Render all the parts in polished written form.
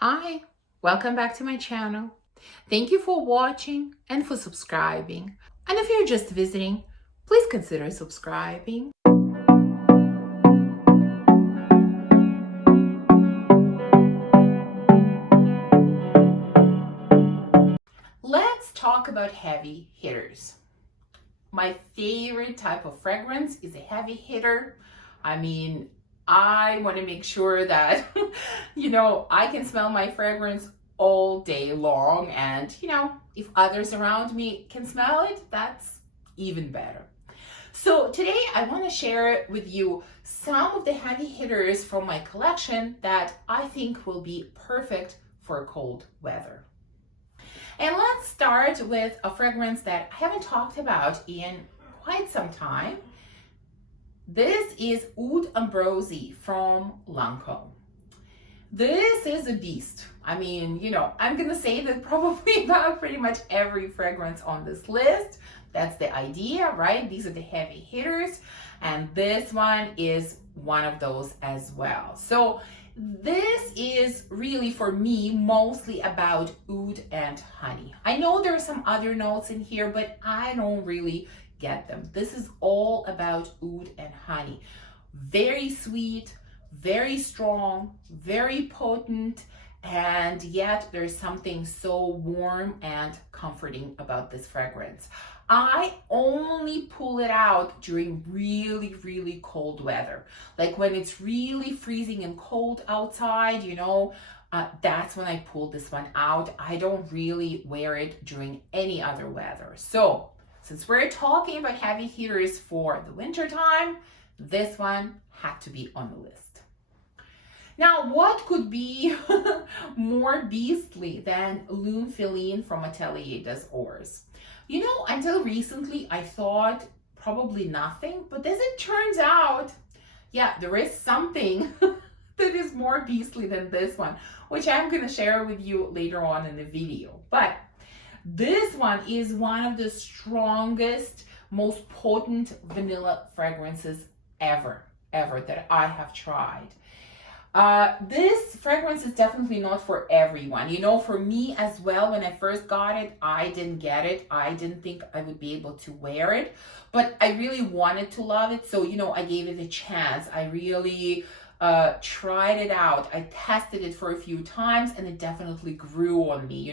Hi, welcome back to my channel. Thank you for watching and for subscribing. And if you're just visiting, please consider subscribing. Let's talk about heavy hitters. My favorite type of fragrance is a heavy hitter. I want to make sure that, I can smell my fragrance all day long. And, if others around me can smell it, that's even better. So today I want to share with you some of the heavy hitters from my collection that I think will be perfect for cold weather. And let's start with a fragrance that I haven't talked about in quite some time. This is Oud Ambrosia from Lancome. This is a beast. I'm going to say that probably about pretty much every fragrance on this list. That's the idea, right? These are the heavy hitters. And this one is one of those as well. So this is really, for me, mostly about oud and honey. I know there are some other notes in here, but I don't really get them. This is all about oud and honey. Very sweet, very strong, very potent, and yet there's something so warm and comforting about this fragrance. I only pull it out during really, really cold weather. Like when it's really freezing and cold outside, that's when I pull this one out. I don't really wear it during any other weather. So since we're talking about heavy hitters for the winter time, this one had to be on the list. Now, what could be more beastly than Lune Feline from Atelier des Ors? Until recently, I thought probably nothing, but as it turns out, there is something that is more beastly than this one, which I'm going to share with you later on in the video. But this one is one of the strongest, most potent vanilla fragrances ever that I have tried. This fragrance is definitely not for everyone. For me as well, when I first got it, I didn't get it. I didn't think I would be able to wear it, but I really wanted to love it. So, I gave it a chance. I really tried it out. I tested it for a few times and it definitely grew on me.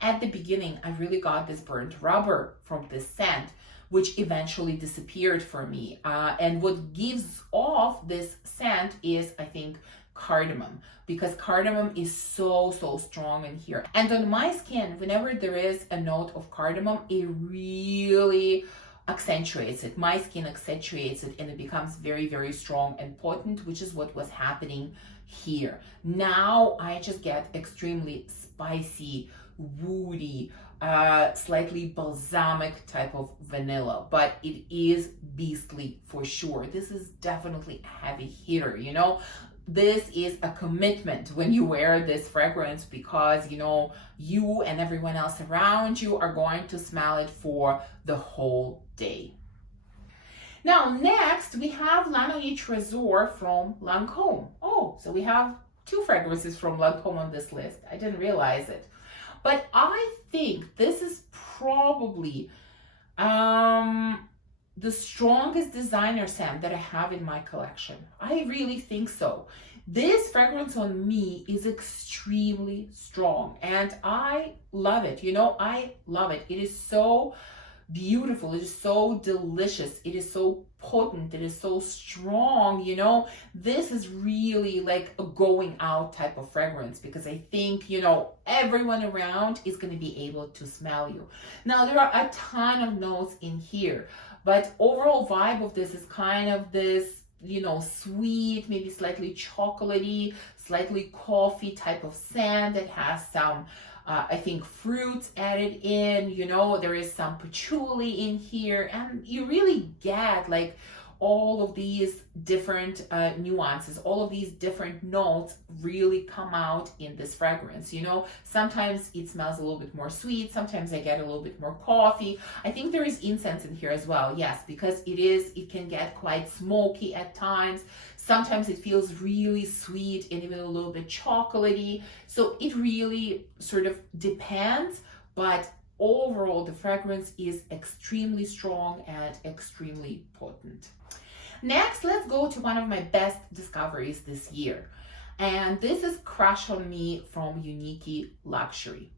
At the beginning, I really got this burnt rubber from this scent, which eventually disappeared for me. And what gives off this scent is, I think, cardamom, because cardamom is so strong in here. And on my skin, whenever there is a note of cardamom, it really accentuates it. My skin accentuates it and it becomes very, very strong and potent, which is what was happening here. Now I just get extremely spicy, woody, slightly balsamic type of vanilla, but it is beastly for sure. This is definitely a heavy hitter. This is a commitment when you wear this fragrance, because you and everyone else around you are going to smell it for the whole day. Now next we have La Nuit Trésor from Lancome. Oh, so we have two fragrances from Lancome on this list. I didn't realize it. But I think this is probably the strongest designer scent that I have in my collection. I really think so. This fragrance on me is extremely strong and I love it. I love it. It is so beautiful. It is so delicious. It is so potent. It is so strong. This is really like a going out type of fragrance, because I think, everyone around is going to be able to smell you. Now, there are a ton of notes in here, but overall vibe of this is kind of this, sweet, maybe slightly chocolatey, slightly coffee type of scent that has some I think fruits added in, there is some patchouli in here, and you really get like all of these different nuances, all of these different notes really come out in this fragrance. Sometimes it smells a little bit more sweet, sometimes I get a little bit more coffee. I think there is incense in here as well, yes, because it can get quite smoky at times. Sometimes it feels really sweet and even a little bit chocolatey. So it really sort of depends, but overall the fragrance is extremely strong and extremely potent. Next, let's go to one of my best discoveries this year. And this is Crush on Me from Unique Luxury.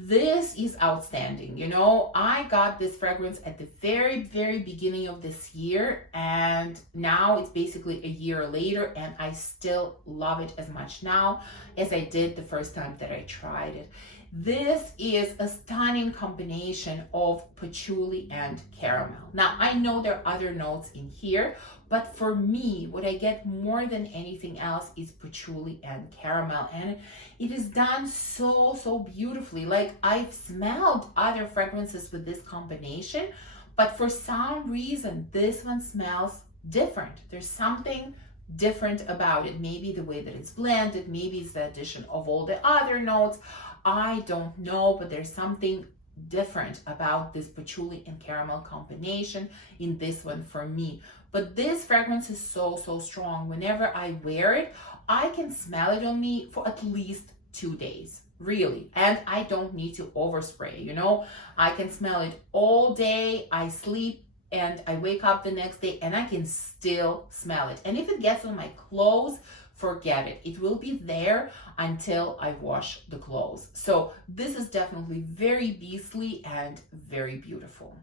This is outstanding. You know, I got this fragrance at the very beginning of this year, and now it's basically a year later, and I still love it as much now as I did the first time that I tried it. This is a stunning combination of patchouli and caramel. Now, I know there are other notes in here, but for me, what I get more than anything else is patchouli and caramel, and it is done so beautifully. Like, I've smelled other fragrances with this combination, but for some reason, this one smells different. There's something different about it. Maybe the way that it's blended, maybe it's the addition of all the other notes. I don't know, but there's something different about this patchouli and caramel combination in this one for me. But this fragrance is so strong. Whenever I wear it, I can smell it on me for at least 2 days, really. And I don't need to overspray, you know. I can smell it all day. I sleep and I wake up the next day and I can still smell it. And if it gets on my clothes, forget it. It will be there until I wash the clothes. So this is definitely very beastly and very beautiful.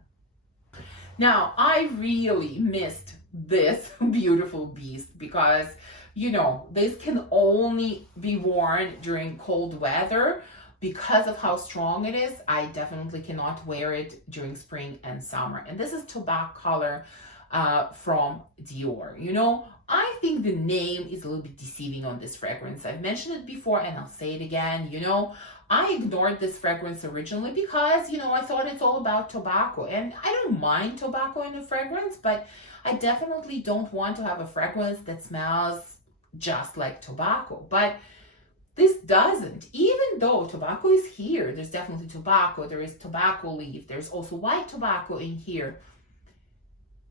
Now, I really missed this beautiful beast because, you know, this can only be worn during cold weather. Because of how strong it is, I definitely cannot wear it during spring and summer. And this is Tobac color from Dior. You know, I think the name is a little bit deceiving on this fragrance. I've mentioned it before and I'll say it again. You know, I ignored this fragrance originally because, you know, I thought it's all about tobacco. And I don't mind tobacco in a fragrance, but I definitely don't want to have a fragrance that smells just like tobacco. But this doesn't. Even though tobacco is here, there's definitely tobacco, there is tobacco leaf, there's also white tobacco in here.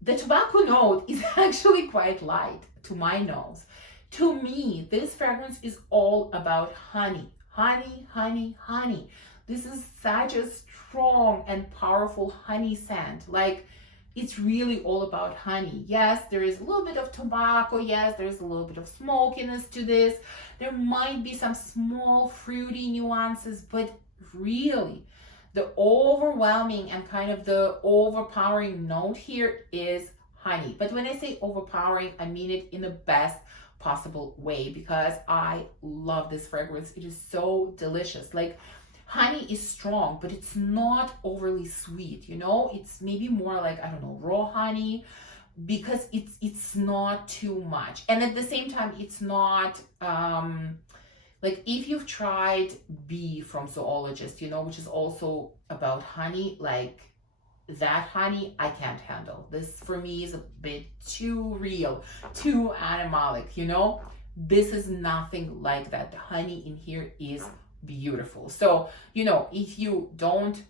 The tobacco note is actually quite light to my nose. To me, this fragrance is all about honey. Honey, honey, honey. This is such a strong and powerful honey scent. Like, it's really all about honey. Yes, there is a little bit of tobacco. Yes, there's a little bit of smokiness to this. There might be some small fruity nuances, but really, the overwhelming and kind of the overpowering note here is honey. But when I say overpowering, I mean it in the best possible way because I love this fragrance. It is so delicious. Like, honey is strong, but it's not overly sweet, you know? It's maybe more like, I don't know, raw honey, because it's not too much. And at the same time, it's not, like, if you've tried Bee from Zoologist, you know, which is also about honey, like, that honey I can't handle. This for me is a bit too real, too animalic, you know? This is nothing like that. The honey in here is beautiful. So, you know, if you don't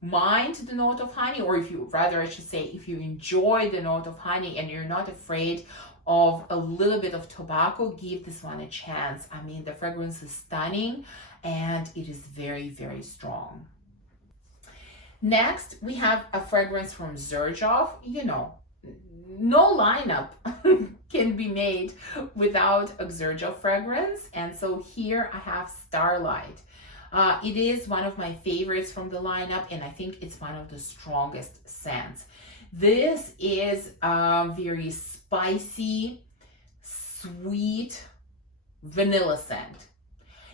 mind the note of honey, or if you rather, I should say, if you enjoy the note of honey and you're not afraid of a little bit of tobacco, give this one a chance. I mean, the fragrance is stunning and it is very strong. Next, we have a fragrance from Zerjov. You know, no lineup can be made without a Zerjov fragrance. And so here I have Starlight. It is one of my favorites from the lineup, and I think it's one of the strongest scents. This is a very spicy, sweet vanilla scent.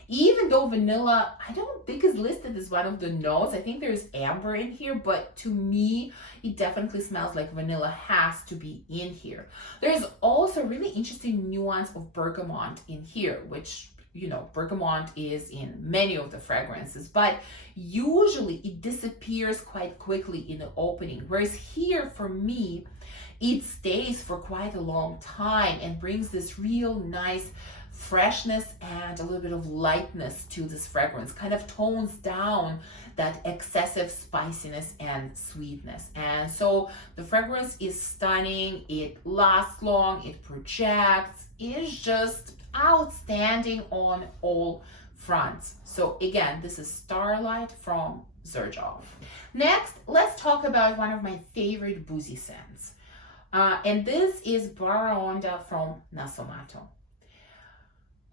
Even though vanilla, I don't think is listed as one of the notes. I think there's amber in here, but to me, it definitely smells like vanilla has to be in here. There's also a really interesting nuance of bergamot in here, which, you know, bergamot is in many of the fragrances, but usually it disappears quite quickly in the opening. Whereas here, for me, it stays for quite a long time and brings this real nice freshness and a little bit of lightness to this fragrance, kind of tones down that excessive spiciness and sweetness. And so the fragrance is stunning, it lasts long, it projects, it's just outstanding on all fronts. So again, this is Starlight from Zerjov. Next, let's talk about one of my favorite boozy scents. And this is Baronda from Nasomatto.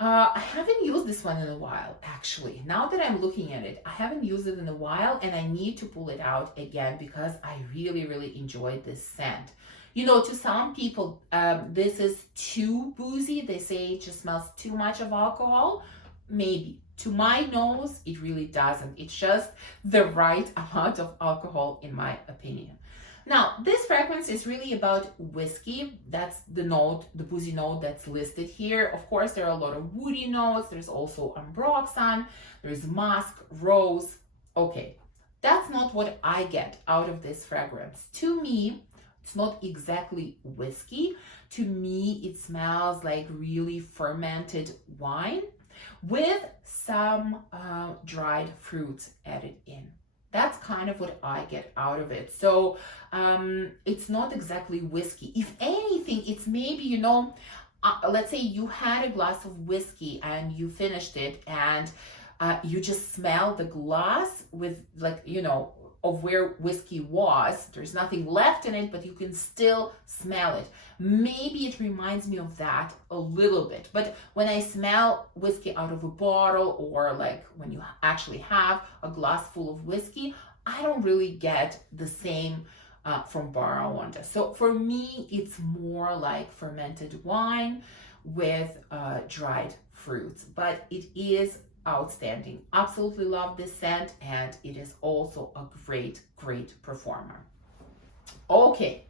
I haven't used this one in a while, actually. Now that I'm looking at it, I haven't used it in a while, and I need to pull it out again because I really, really enjoyed this scent. You know, to some people, this is too boozy. They say it just smells too much of alcohol. Maybe. To my nose, it really doesn't. It's just the right amount of alcohol, in my opinion. Now, this fragrance is really about whiskey. That's the note, the boozy note that's listed here. Of course, there are a lot of woody notes. There's also ambroxan, there's musk, rose. Okay, that's not what I get out of this fragrance. To me, it's not exactly whiskey. To me, it smells like really fermented wine with some dried fruits added in. That's kind of what I get out of it. So it's not exactly whiskey. If anything, it's maybe, you know, let's say you had a glass of whiskey and you finished it, and you just smell the glass with, like, you know, of where whiskey was. There's nothing left in it, but you can still smell it. Maybe it reminds me of that a little bit. But when I smell whiskey out of a bottle, or like when you actually have a glass full of whiskey, I don't really get the same from Baronda. So for me, it's more like fermented wine with dried fruits, but it is outstanding. Absolutely love this scent, and it is also a great performer. Okay,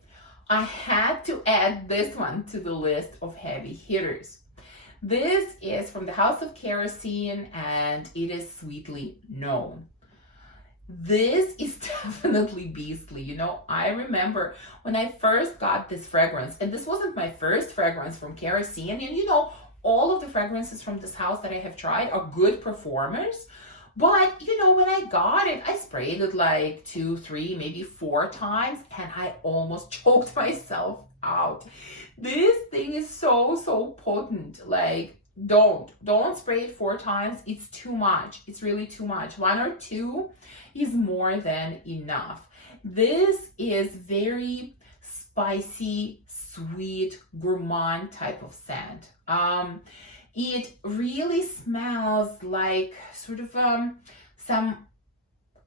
I had to add this one to the list of heavy hitters. This is from the house of Kerosene, and it is Sweetly Known. This is definitely beastly. You know, I remember when I first got this fragrance, and this wasn't my first fragrance from Kerosene, and you know, all of the fragrances from this house that I have tried are good performers. But, you know, when I got it, I sprayed it like 2, 3, maybe 4 times, and I almost choked myself out. This thing is so potent. Like, don't spray it 4 times. It's too much. It's really too much. 1 or 2 is more than enough. This is very spicy, sweet, gourmand type of scent. It really smells like sort of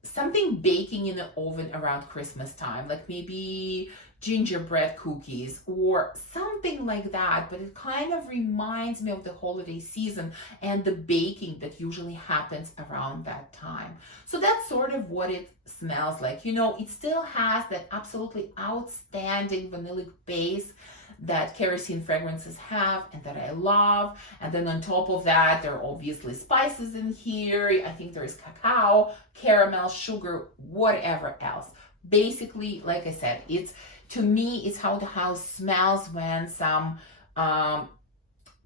something baking in the oven around Christmas time, like maybe gingerbread cookies or something like that. But it kind of reminds me of the holiday season and the baking that usually happens around that time. So that's sort of what it smells like. You know, it still has that absolutely outstanding vanillic base that Kerosene fragrances have and that I love. And then on top of that, there are obviously spices in here. I think there is cacao, caramel, sugar, whatever else. Basically, like I said, to me, it's how the house smells when some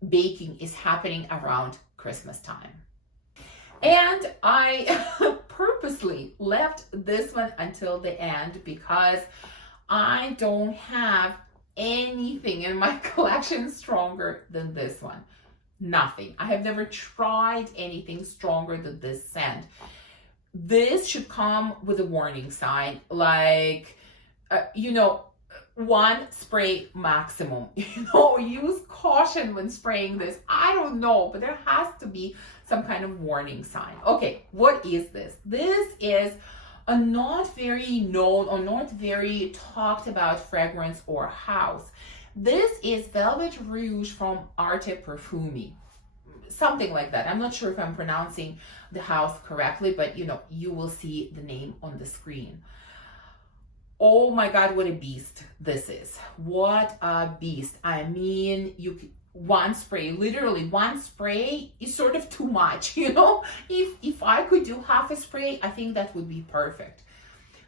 baking is happening around Christmas time. And I purposely left this one until the end because I don't have anything in my collection stronger than this one. Nothing. I have never tried anything stronger than this scent. This should come with a warning sign, like, you know, 1 spray maximum. You know, use caution when spraying this. I don't know, but there has to be some kind of warning sign. Okay, what is this? This is a not very known or not very talked about fragrance or house. This is Velvet Rouge from Arte Perfumi. Something like that. I'm not sure if I'm pronouncing the house correctly, but you know, you will see the name on the screen. Oh my God, what a beast this is. What a beast. I mean, one spray, literally 1 spray is sort of too much, you know? If I could do half a spray, I think that would be perfect.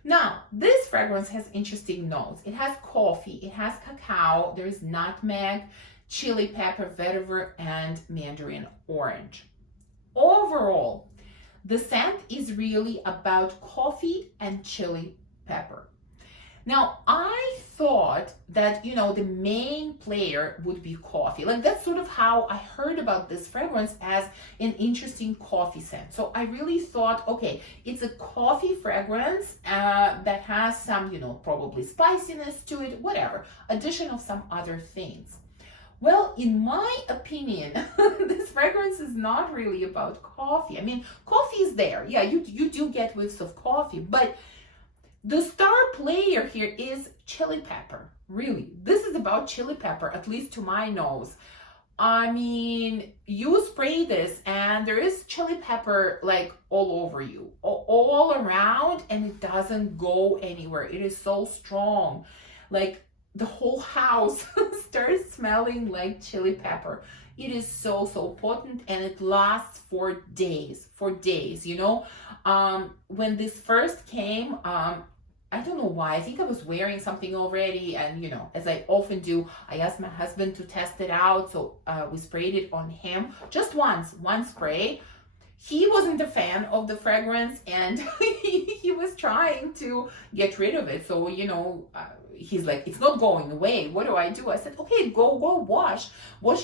Now, this fragrance has interesting notes. It has coffee, it has cacao, there's nutmeg, chili pepper, vetiver, and mandarin orange. Overall, the scent is really about coffee and chili pepper. Now, I thought that, the main player would be coffee. Like, that's sort of how I heard about this fragrance, as an interesting coffee scent. So I really thought, okay, it's a coffee fragrance that has some, probably spiciness to it, whatever, addition of some other things. Well, in my opinion, this fragrance is not really about coffee. I mean, coffee is there. Yeah, you do get whiffs of coffee, but the star player here is chili pepper. Really, this is about chili pepper, at least to my nose. I mean, you spray this and there is chili pepper like all over you, all around, and it doesn't go anywhere. It is so strong. Like, the whole house starts smelling like chili pepper. It is so potent, and it lasts for days, when this first came, I don't know why, I think I was wearing something already, and as I often do, I asked my husband to test it out, so we sprayed it on him just one spray. He wasn't a fan of the fragrance, and he was trying to get rid of it. So, he's like, it's not going away. What do? I said, okay, go wash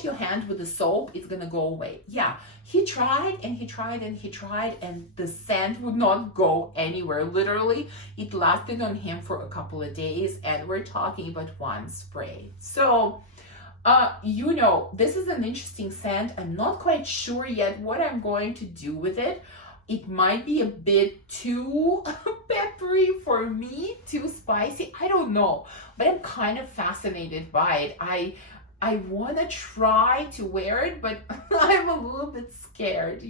your hand with the soap. It's gonna go away. Yeah, he tried and he tried and he tried, and the scent would not go anywhere. Literally, it lasted on him for a couple of days, and we're talking about one spray. So, this is an interesting scent. I'm not quite sure yet what I'm going to do with it. It might be a bit too peppery for me, too spicy. I don't know, but I'm kind of fascinated by it. I want to try to wear it, but I'm a little bit scared,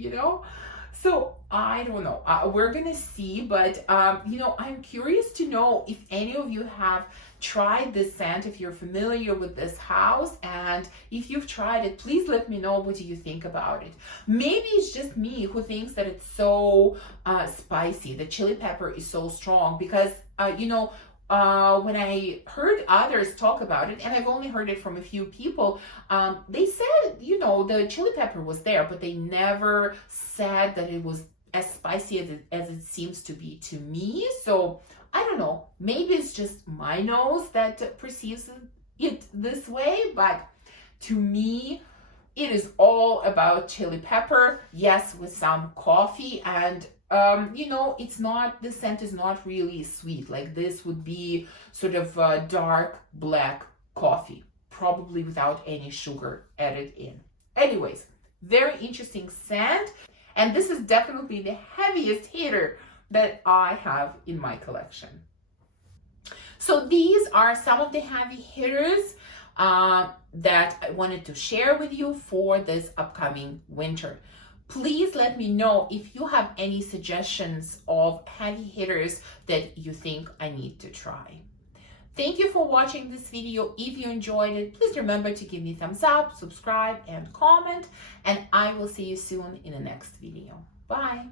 So I don't know. We're gonna see, but I'm curious to know if any of you have tried this scent, if you're familiar with this house, and if you've tried it, please let me know, what do you think about it. Maybe it's just me who thinks that it's so spicy. The chili pepper is so strong, because when I heard others talk about it, and I've only heard it from a few people, they said, the chili pepper was there, but they never said that it was as spicy as it seems to be to me. So I don't know, maybe it's just my nose that perceives it this way, but to me, it is all about chili pepper, yes, with some coffee, and the scent is not really sweet. Like, this would be sort of dark black coffee, probably without any sugar added in. Anyways, very interesting scent, and this is definitely the heaviest hitter that I have in my collection. So these are some of the heavy hitters that I wanted to share with you for this upcoming winter. Please let me know if you have any suggestions of heavy hitters that you think I need to try. Thank you for watching this video. If you enjoyed it, please remember to give me a thumbs up, subscribe, and comment, and I will see you soon in the next video. Bye.